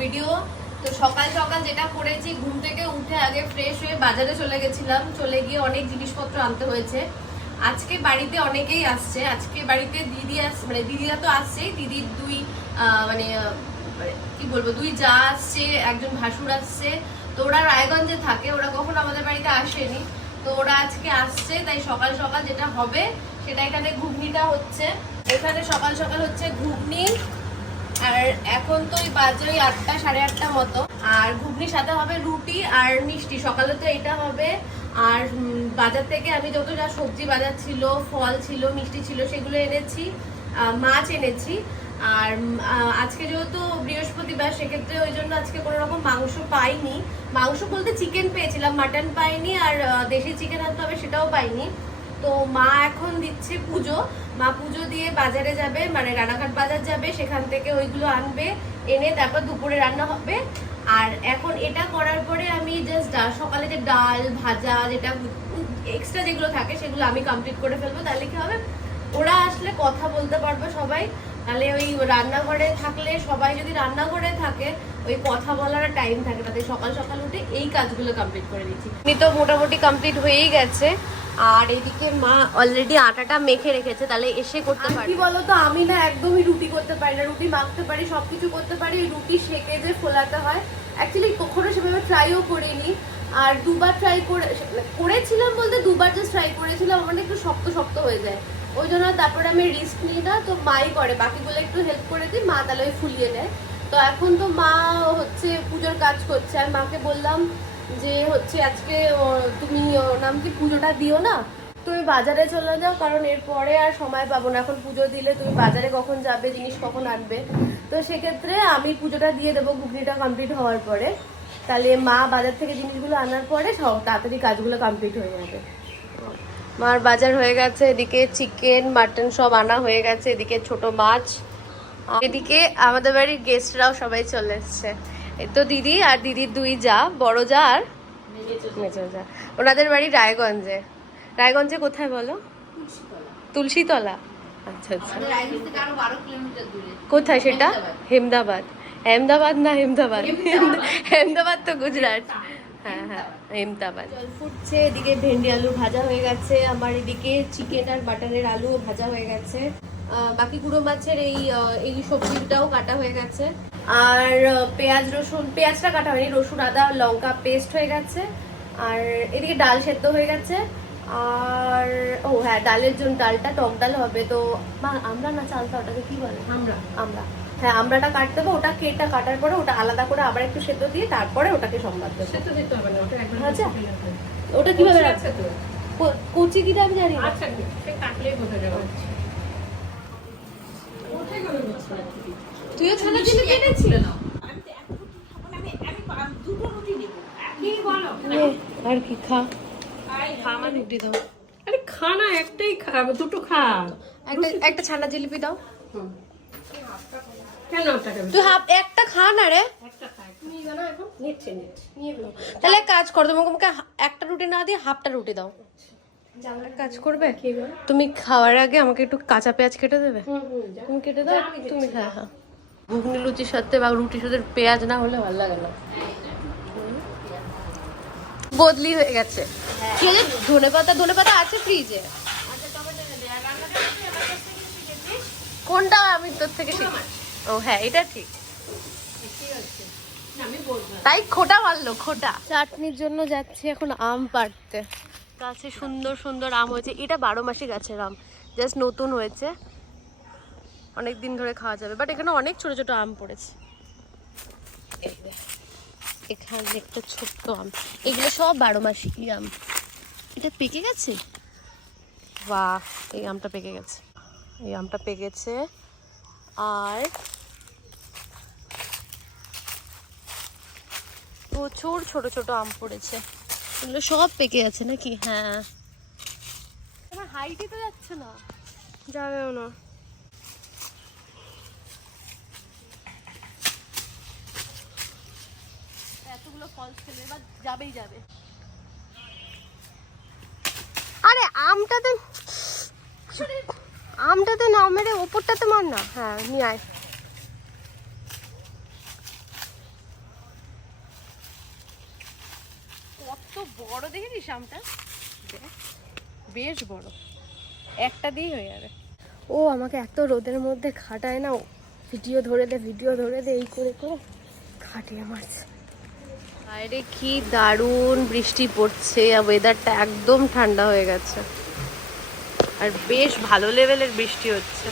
Video তো সকাল সকাল যেটা করেছি, ঘুম থেকে উঠে আগে ফ্রেশ হয়ে বাজারে চলে গেছিলাম। চলে গিয়ে অনেক জিনিসপত্র আনতে হয়েছে। আজকে বাড়িতে অনেকেই আসছে। আজকে বাড়িতে দিদি আস মানে দিদিরা তো আসছেই। দিদির দুই মানে মানে কি বলব, দুই যা আসছে, একজন ভাসুর আসছে। তো ওরা রায়গঞ্জে থাকে। ওরা কখনো আমাদের বাড়িতে আসেনি। তো ওরা আজকে আসছে। তাই সকাল সকাল যেটা হবে, সেটা এখানে ঘুগনিটা হচ্ছে। এখানে সকাল সকাল হচ্ছে ঘুগনি আর এখন তো ওই বাজে ওই আটটা, সাড়ে আটটা মতো। আর ঘুগনির সাথে হবে রুটি আর মিষ্টি। সকালে তো এটা হবে। আর বাজার থেকে আমি যত যা সবজি বাজার ছিল, ফল ছিল, মিষ্টি ছিল, সেগুলো এনেছি মাছ এনেছি। আর আজকে যেহেতু বৃহস্পতিবার, সেক্ষেত্রে ওই জন্য আজকে কোনো রকম মাংস পাইনি। মাংস বলতে চিকেন পেয়েছিলাম মাটন পাইনি আর দেশি চিকেন আনতে হবে সেটাও পাইনি। তো মা এখন দিচ্ছে পুজো। মা পুজো দিয়ে বাজারে যাবে মানে রানাঘাট বাজার যাবে, সেখান থেকে ওইগুলো আনবে, এনে তারপর দুপুরে রান্না হবে। আর এখন এটা করার পরে আমি জাস্ট সকালে যে ডাল, ভাজা, যেটা এক্সট্রা যেগুলো থাকে, সেগুলো আমি কমপ্লিট করে ফেলব। তাহলে কি হবে? ওরা আসলে কথা বলতে পারব সবাই। তাহলে ওই রান্নাঘরে থাকলে সবাই যদি রান্নাঘরে থাকে, ওই কথা বলার টাইম থাকে তাতে সকাল সকাল উঠে এই কাজগুলো কমপ্লিট করে দিচ্ছি তো মোটামুটি কমপ্লিট হয়েই গেছে। আর এদিকে মা অলরেডি আটাটা মেখে রেখেছে তাহলে এসে করতে পারি কি বলতো আমি না একদমই রুটি করতে পারি না রুটি মাখতে পারি সবকিছু করতে পারি রুটি সেকে যে ফোলাতে হয়। অ্যাকচুয়ালি কখনো সেভাবে ট্রাইও করিনি। আর দুবার ট্রাই করে করেছিলাম বলতে দুবার জাস্ট ট্রাই করেছিলাম আমার একটু শক্ত শক্ত হয়ে যায়। ওই জন্য তারপরে আমি রিস্ক নিই না তো মাই করে বাকিগুলো একটু হেল্প করে দিই মা তাহলে ওই ফুলিয়ে নেয়। তো এখন তো মা হচ্ছে পুজোর কাজ করছে আর মাকে বললাম যে হচ্ছে আজকে তুমি নাম কি পুজোটা দিও না? তুমি বাজারে চলে যাও, কারণ এরপরে আর সময় পাবো না। এখন পুজো দিলে তুমি বাজারে কখন যাবে, জিনিস কখন আনবে? তো সেক্ষেত্রে আমি পুজোটা দিয়ে দেবো ঘুগনিটা কমপ্লিট হওয়ার পরে। তাহলে মা বাজার থেকে জিনিসগুলো আনার পরে সব তাড়াতাড়ি কাজগুলো কমপ্লিট হয়ে যাবে। মার বাজার হয়ে গেছে, এদিকে চিকেন মাটন সব আনা হয়ে গেছে, এদিকে ছোট মাছ। এদিকে আমাদের বাড়ির গেস্টরাও সবাই চলে এসছে। তো দিদি আর দিদির দুই যা বড় যা আর মেজো যা। ওনাদের বাড়ি রায়গঞ্জে। রায়গঞ্জে কোথায় বলো? তুলসীতলা। আচ্ছা আচ্ছা। কোথায় সেটা? হেমদাবাদ। হেমদাবাদ। না হেমদাবাদ? হেমদাবাদ। তো গুজরাট। হ্যাঁ হ্যাঁ হেমদাবাদ। জল ফুটছে এদিকে ভেন্ডি আলু ভাজা হয়ে গেছে। আমার এদিকে চিকেন আর বাটারের আলু ভাজা হয়ে গেছে। বাকি গুঁড়ো মাছের এই এই সবজিটাও কাটা হয়ে গেছে। আর পেঁয়াজ রসুন পেঁয়াজটা কাটা হয়নি রসুন আদা লঙ্কা পেস্ট হয়ে গেছে। আর এদিকে ডাল সেদ্ধ হয়ে গেছে। আর ও হ্যাঁ ডালের জন্য ডালটা টক ডাল হবে তো আমরা না চালটা ওটাকে কি বলে? আমরা। আমরা। হ্যাঁ আমরাটা কাটতে হবে ওটা কেটে কাটার পরে ওটা আলাদা করে আবার একটু সেদ্ধ দিয়ে তারপরে ওটাকে সম্বাদ দেবো। সে তো দিতে হবে না ওটা একবার আচ্ছা। ওটা কীভাবে রাখছে তো। কচি কিটা আমি জানি আচ্ছা সে কাটলেই বোঝা যাবে। তুইও ছানা দিলে কেটেছি আর কি খা। খা আমার রুটি দাও। আরে খানা একটাই খা দুটো খা। একটা একটা ছানা জিলিপি দাও। কেন তুই হাফ একটা খা না রে। খা। তাহলে কাজ করো তোমাকে একটা রুটি না দিয়ে হাফটা রুটি দাও। কাজ করবে? তুমি খাওয়ার আগে আমাকে একটু কাঁচা পেঁয়াজ কেটে দেবে? তুমি কেটে দাও? তুমি হ্যাঁ হ্যাঁ। ঘুগনি লুচির সাথে বা রুটির সাথে পেঁয়াজ না হলে ভালো লাগে না। বদলি হয়ে গেছে। ধনে পাতা ধনে পাতা আছে ফ্রিজে কোনটা আমি তোর থেকে শিখি? ও হ্যাঁ এটা ঠিক। তাই খোটা মারলো খোটা। চাটনির জন্য যাচ্ছি এখন আম পাড়তে। গাছে সুন্দর সুন্দর আম হয়েছে। এটা বারো মাসি গাছের আম। জাস্ট নতুন হয়েছে। অনেক দিন ধরে খাওয়া যাবে। বাট এখানে অনেক ছোট ছোট আম পড়েছে। এখানে একটা ছোট্ট আম। এগুলো সব বারো মাসি আম। এটা পেকে গেছে? বাহ, এই আমটা পেকে গেছে। এই আমটা পেকেছে আর প্রচুর ছোট ছোট আম পড়েছে। এগুলো সব পেকে আছে নাকি? হ্যাঁ। তোমার হাইটই তো যাচ্ছে না। যাবেও না। এতগুলো ফলস খেলে এবার যাবেই যাবে। আরে আমটাতে আমটাতে না মেরে ওপরটাতে মার না। হ্যাঁ নিয়ে আয় বড় দেখেছিস আমটা? বেশ বড়। একটা দিয়েই হয়ে যাবে। ও আমাকে এত রোদের মধ্যে খাটায় না ভিডিও ধরে দে ভিডিও ধরে দে এই করে করে খাটিয়ে মারছে বাইরে কি দারুণ বৃষ্টি পড়ছে আর ওয়েদারটা একদম ঠান্ডা হয়ে গেছে। আর বেশ ভালো লেভেলের বৃষ্টি হচ্ছে।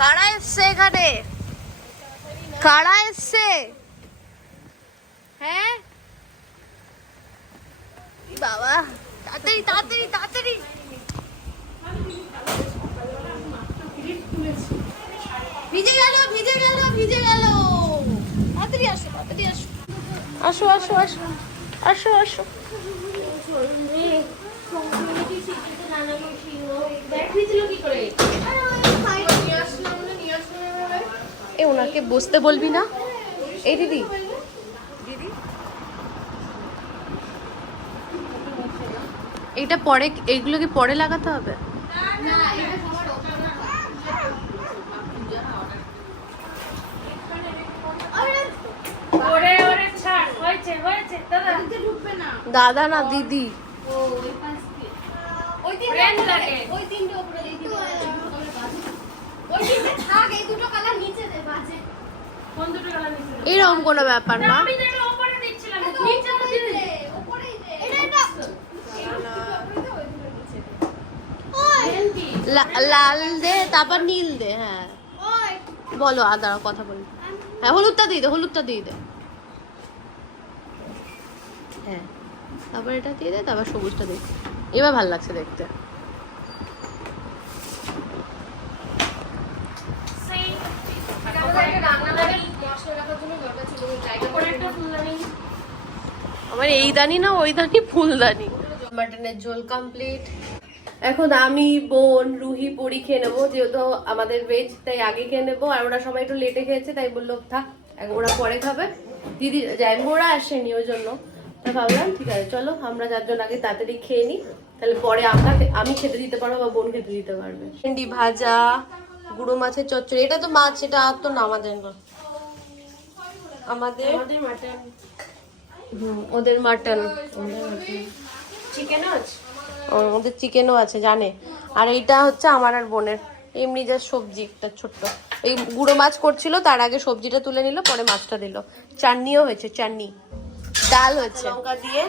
কারা এসছে এখানে? কারা এসছে? হ্যাঁ? বাবা তাড়াতাড়ি তাড়াতাড়ি তাড়াতাড়ি। ভিজে গেল ভিজে গেল ভিজে গেল। তাড়াতাড়ি আসো তাড়াতাড়ি আসো। আসো আসো আসো আসো আসো। ওনাকে বসতে বলবি না? এই দিদি। দিদি এইটা পরে এইগুলো কি পরে লাগাতে হবে? ওরে ওরে ছাড়। হয়েছে হয়েছে দাদা। দাদা না দিদি? ওই তিনটে ওই তিনটে থাক এই দুটো কালার নিচে দে বাজে কোন দুটো কালার নিচ্ছে এরকম কোনো ব্যাপার না। লাল দে তারপর নীল দে হ্যাঁ। বলো আর দাঁড়াও কথা বলি। হ্যাঁ হলুদটা দিয়ে দে হলুদটা দিয়ে দে। হ্যাঁ। তারপর এটা দিয়ে দে তারপর সবুজটা দে। এবার ভালো লাগছে দেখতে সেই আমাদের একটা রান্নাঘরে মশলা রাখার জন্য দরকার ছিল ওই জায়গা ওপরে একটা ফুলদানি আমার এই দানি না ওই দানি ফুলদানি। মাটনের ঝোল কমপ্লিট এখন আমি বোন রুহি পরি খেয়ে নেব যেহেতু আমাদের ভেজ তাই আগে খেয়ে নেব। আর ওরা সবাই একটু লেটে খেয়েছে তাই বলল থাক এখন ওরা পরে খাবে। দিদি যাই ওরা আসেনি ওই জন্য। তা ভাবলাম ঠিক আছে চলো আমরা চারজন আগে তাড়াতাড়ি খেয়ে নিই। তাহলে পরে আমরা আমি খেতে দিতে পারব বা বোন খেতে দিতে পারবে। ভেন্ডি ভাজা গুঁড়ো মাছের চচ্চড়ি এটা তো মাছ এটা আর তো না আমাদের না। আমাদের আমাদের মাটন। হুম, ওদের মাটন। চিকেন আছে? ওদের চিকেনও আছে জানে। আর এইটা হচ্ছে আমার আর বোনের। এমনি যা সবজি একটা ছোট্ট। এই গুঁড়ো মাছ করছিল তার আগে সবজিটা তুলে নিল পরে মাছটা দিল। চাটনিও হয়েছে চাটনি। ডাল হয়েছে। লঙ্কা দিয়ে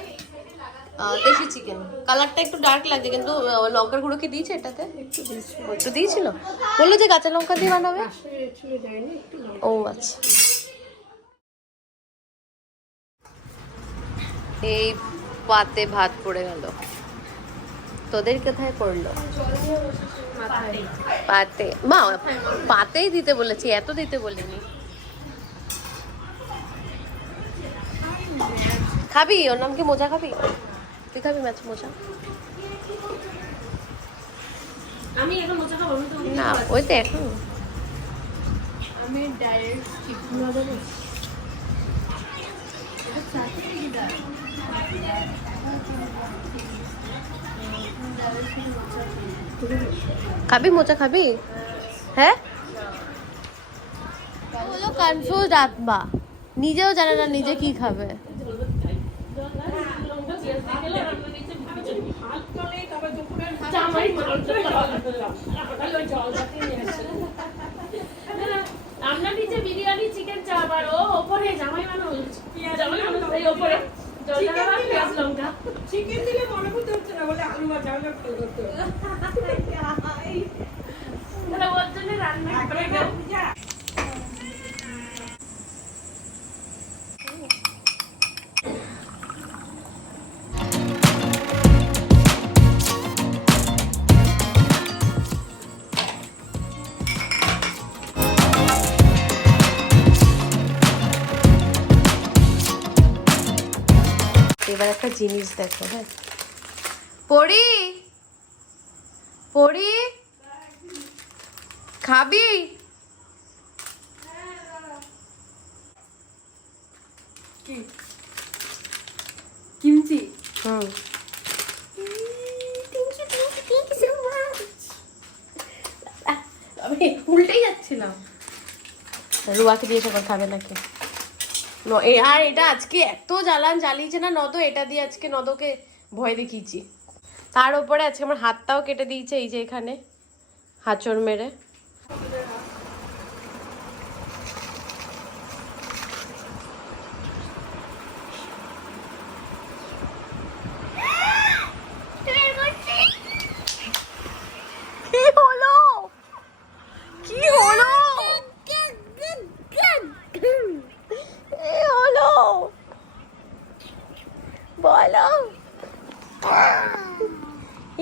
দেশি চিকেন কালারটা একটু ডার্ক লাগছে কিন্তু লঙ্কার গুঁড়ো কি দিয়েছে এটাতে? একটু দিয়েছিল। বলল যে কাঁচা লঙ্কা দিয়ে বানাবে। ও আচ্ছা। এই পাতে ভাত পড়ে গেল। তোদের কোথায় পড়ল? পাতে। মা পাতেই দিতে বলেছি এত দিতে বলিনি। খাবি? ওর নাম কি মোজা খাবি? তুই খাবি মাছ মোজা? আমি এখন মোচা খাব না ওই তো এখন। আমি ডাইরেক্ট খাবি মোচা খাবি? হ্যাঁ? হলো কনফিউজ আত্মা। নিজেও জানে না নিজে কি খাবে। আমরা নিচে বিরিয়ানি চিকেন চাপ আর ও ওপরে জামাই মানুষ জামাই মানুষ ওপরে। চিকেন দিলে মনে করতে হচ্ছে না বলে আলু ভাজা হলে ভালো হতো ওর জন্য রান্না করে একটা জিনিস দেখো হ্যাঁ। পড়ি পড়ি খাবি? কিমচি? হুম। আমি উল্টেই যাচ্ছিলাম। রুয়াকে দিয়ে সবার খাবে নাকি? আর এটা আজকে এত জ্বালান জ্বালিয়েছে না, নদ, এটা দিয়ে আজকে নদকে ভয় দেখিয়েছি। তার উপরে আজকে আমার হাতটাও কেটে দিয়েছে এই যে এখানে, হাঁচড় মেরে কি হলো কি হলো কি হলো বলো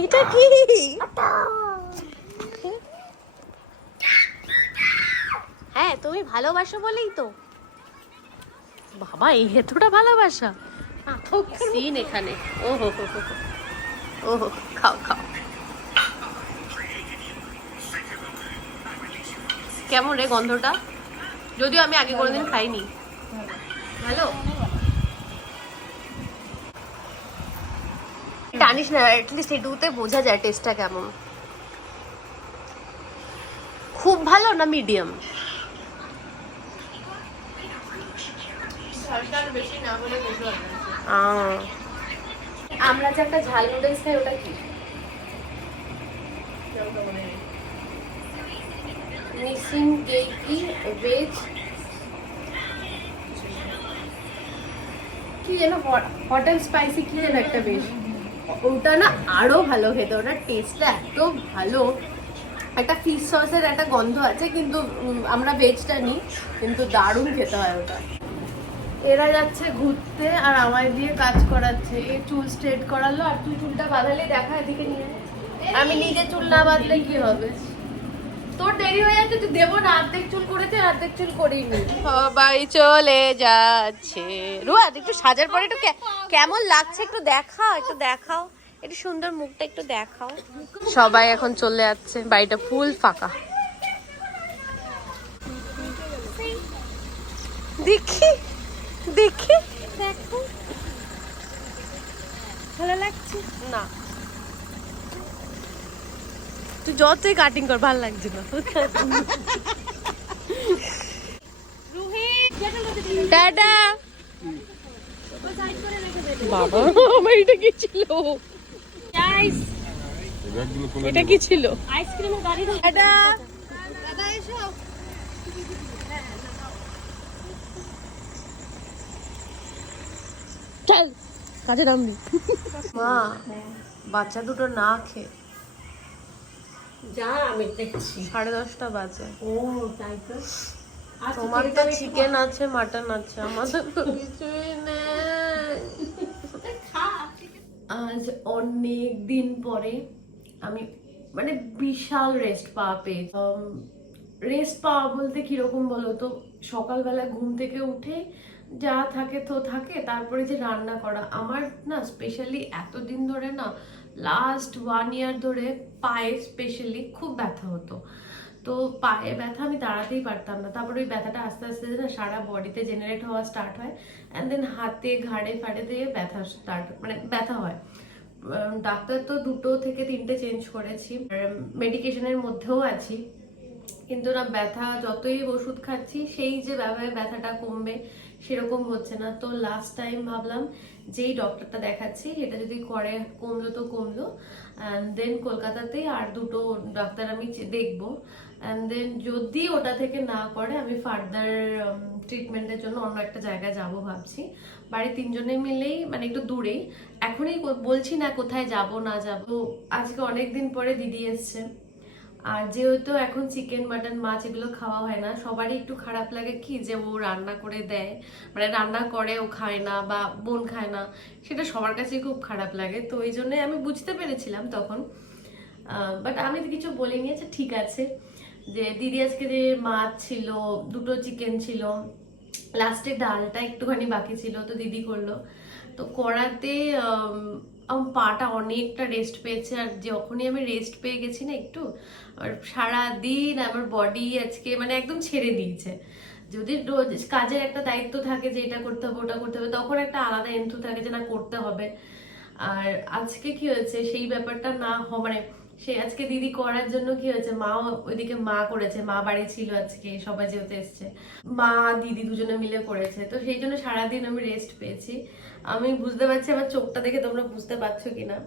এটা কি হ্যাঁ তুমি ভালোবাসো বলেই তো। বাবা এই এতটা ভালোবাসা। সিন এখানে। ও হো হো হো ও হো খাও খাও। কেমন রে গন্ধটা? যদিও আমি আগে কোনোদিন খাইনি। ভালো? জানিস না অ্যাটলিস্ট এটুকুতে বোঝা যায় টেস্টটা কেমন। খুব ভালো না মিডিয়াম আমরা যে একটা ঝাল নুডলস খাই, ওটা কি? Missing কেকি, veg. কি যেন হট অ্যান্ড স্পাইসি কি যেন একটা বেশ। ওটা না আরও ভালো খেতে, ওটার টেস্টটা এত ভালো। একটা ফিশ সসের একটা গন্ধ আছে, কিন্তু আমরা ভেজটা নিই, কিন্তু দারুণ খেতে হয় ওটা। এরা যাচ্ছে ঘুরতে আর আমায় দিয়ে কাজ করাচ্ছে। এই চুল স্ট্রেট করালো আর তুই চুলটা বাঁধালে দেখা এদিকে নিয়ে আমি নিজে চুল না বাঁধলে কি হবে? তোর দেরি হয়ে যাচ্ছে তুই দেবো না অর্ধেক চুল করেছে অর্ধেক চুল করিনি। সবাই চলে যাচ্ছে। রুয়া একটু সাজার পরে একটু কেমন লাগছে একটু দেখাও একটু দেখাও। একটু সুন্দর মুখটা একটু দেখাও। সবাই এখন চলে যাচ্ছে বাড়িটা ফুল ফাঁকা। দেখি। দেখি। দেখো। ভালো লাগছে? না। তুই যতই কাটিং কর ভালো লাগছে না। টাটা। বাবা আমার এটা কি ছিল? এটা কি ছিল? আইসক্রিমের গাড়ি টাটা। চল কাজে নামবি। মা বাচ্চা দুটো না খেয়ে। যা আমি দেখছি। সাড়ে দশটা বাজে। ও তাই তো। আচ্ছা, তোমার তো চিকেন আছে মাটন আছে আমাদের তো কিছুই নেই। আজ অনেক দিন পরে আমি মানে বিশাল রেস্ট পাওয়া পেয়েছি। রেস্ট পাওয়া বলতে কীরকম বলো তো? সকালবেলা ঘুম থেকে উঠে যা থাকে তো থাকে, তারপরে যে রান্না করা। আমার না স্পেশালি এতদিন ধরে না লাস্ট ওয়ান ইয়ার ধরে পায়ে স্পেশালি খুব ব্যথা হতো। তো পায়ে ব্যথা আমি দাঁড়াতেই পারতাম না। তারপরে ওই ব্যথাটা আস্তে আস্তে না সারা বডিতে জেনারেট হওয়া স্টার্ট হয় অ্যান্ড দেন হাতে, ঘাড়ে, ফাড়ে দিয়ে ব্যথা স্টার্ট মানে ব্যথা হয়। ডাক্তার তো দুটো থেকে তিনটে চেঞ্জ করেছি। মেডিকেশনের মধ্যেও আছি। কিন্তু না ব্যথা, যতই ওষুধ খাচ্ছি, সেই যে ব্যথাটা কমবে সেরকম হচ্ছে না। তো লাস্ট টাইম ভাবলাম যেই ডক্টরটা দেখাচ্ছি সেটা যদি করে, কমলো তো কমলো। অ্যান্ড দেন কলকাতাতেই আর দুটো ডাক্তার আমি দেখব। অ্যান্ড দেন যদি ওটা থেকে না করে, আমি ফার্দার ট্রিটমেন্টের জন্য অন্য একটা জায়গায় যাব ভাবছি। বাড়ি তিনজনে মিলেই মানে একটু দূরেই। এখনই বলছি না কোথায় যাব, না যাব। আজকে অনেক দিন পরে দিদি এসছে। আর যেহেতু এখন চিকেন মাটন মাছ এগুলো খাওয়া হয় না, সবারই একটু খারাপ লাগে কি যে ও রান্না করে দেয়। মানে রান্না করে, ও খায় না বা বোন খায় না, সেটা সবার কাছে খুব খারাপ লাগে। তো এই জন্যে আমি বুঝতে পেরেছিলাম তখন। বাট আমি কিছু বলিনি আচ্ছা ঠিক আছে। যে দিদি আজকে যে মাছ ছিল, দুটো চিকেন ছিল লাস্টে ডালটা একটুখানি বাকি ছিল, তো দিদি করল। তো করাতে আমার পাটা অনেকটা রেস্ট পেয়েছে, আর যখনই আমি রেস্ট পেয়ে গেছি না একটু আর সারাদিন আমার বডি আজকে মানে একদম ছেড়ে দিয়েছে। যদি রোজ কাজের একটা দায়িত্ব থাকে যে এটা করতে হবে, ওটা করতে হবে, তখন একটা আলাদা এন্থু থাকে যে না, করতে হবে। আর আজকে কি হয়েছে, সেই ব্যাপারটা না মানে সে আজকে দিদি করার জন্য কি হয়েছে? মা ওইদিকে মা করেছে, মা বাড়ি ছিল আজকে, সবাই যেহেতু এসছে। মা, দিদি দুজনে মিলে করেছে। তো সেই জন্য সারাদিন আমি রেস্ট পেয়েছি। আমি বুঝতে পারছি আমার চোখটা দেখে তোমরা বুঝতে পারছ কিনা।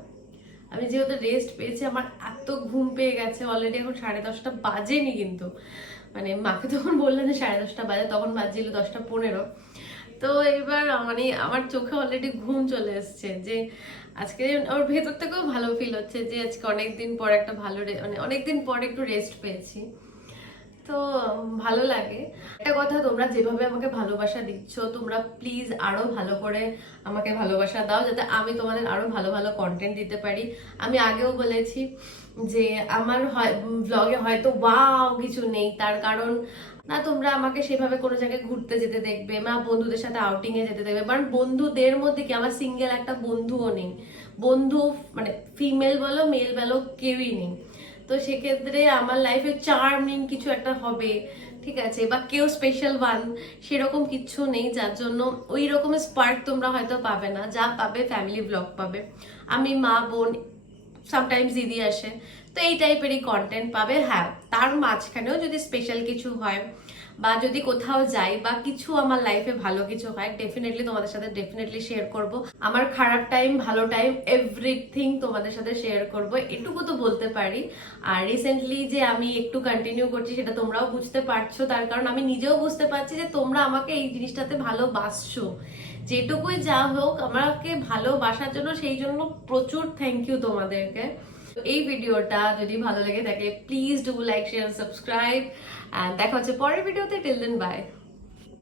আমি যেহেতু রেস্ট পেয়েছি, আমার এত ঘুম পেয়ে গেছে। অলরেডি এখন সাড়ে দশটা বাজেনি কিন্তু। মানে মাকে তখন বললেন যে সাড়ে দশটা বাজে, তখন বাজছিল দশটা পনেরো। তো এবার মানে আমার চোখে অলরেডি ঘুম চলে এসছে যে আজকে আমার ভেতর থেকেও ভালো ফিল হচ্ছে যে আজকে অনেকদিন পর একটা ভালো মানে অনেকদিন পর একটু রেস্ট পেয়েছি। তো ভালো লাগে। একটা কথা, তোমরা যেভাবে আমাকে ভালোবাসা দিচ্ছ, তোমরা প্লিজ আরও ভালো করে আমাকে ভালোবাসা দাও, যাতে আমি তোমাদের আরও ভালো ভালো কন্টেন্ট দিতে পারি। আমি আগেও বলেছি যে আমার হয় ব্লগে হয়তো ওয়াও কিছু নেই, তার কারণ না তোমরা আমাকে সেভাবে কোনো জায়গায় ঘুরতে যেতে দেখবে, না বন্ধুদের সাথে আউটিং এ যেতে দেখবে, কারণ বন্ধুদের মধ্যে কি আমার সিঙ্গেল একটা বন্ধুও নেই, বন্ধু মানে ফিমেল বলো মেল বলো, কেউই নেই। তো সেক্ষেত্রে আমার লাইফে চার্মিং কিছু একটা হবে, ঠিক আছে, বা কেউ স্পেশাল ওয়ান সেরকম কিছু নেই, যার জন্য ওই রকমের স্পার্ক তোমরা হয়তো পাবে না, যা পাবে ফ্যামিলি ব্লগ পাবে। আমি মা, বোন সামটাইমস দিদি আসে। তো এই টাইপেরই কন্টেন্ট পাবে। হ্যাঁ তার মাঝখানেও যদি স্পেশাল কিছু হয় বা যদি কোথাও যাই বা কিছু আমার লাইফে ভালো কিছু হয় ডেফিনেটলি তোমাদের সাথে ডেফিনেটলি শেয়ার করব। আমার খারাপ টাইম ভালো টাইম এভরিথিং তোমাদের সাথে শেয়ার করব। এটুকু তো বলতে পারি। আর রিসেন্টলি যে আমি একটু কন্টিনিউ করছি, সেটা তোমরাও বুঝতে পারছ। তার কারণ আমি নিজেও বুঝতে পারছি যে তোমরা আমাকে এই জিনিসটাতে ভালোবাসছো। যেটুকুই যা হোক আমাকে ভালোবাসার জন্য সেই জন্য প্রচুর থ্যাংক ইউ তোমাদেরকে। এই ভিডিওটা যদি ভালো লেগে থাকে please do like share subscribe দেখা হচ্ছে পরের ভিডিওতে। Till then by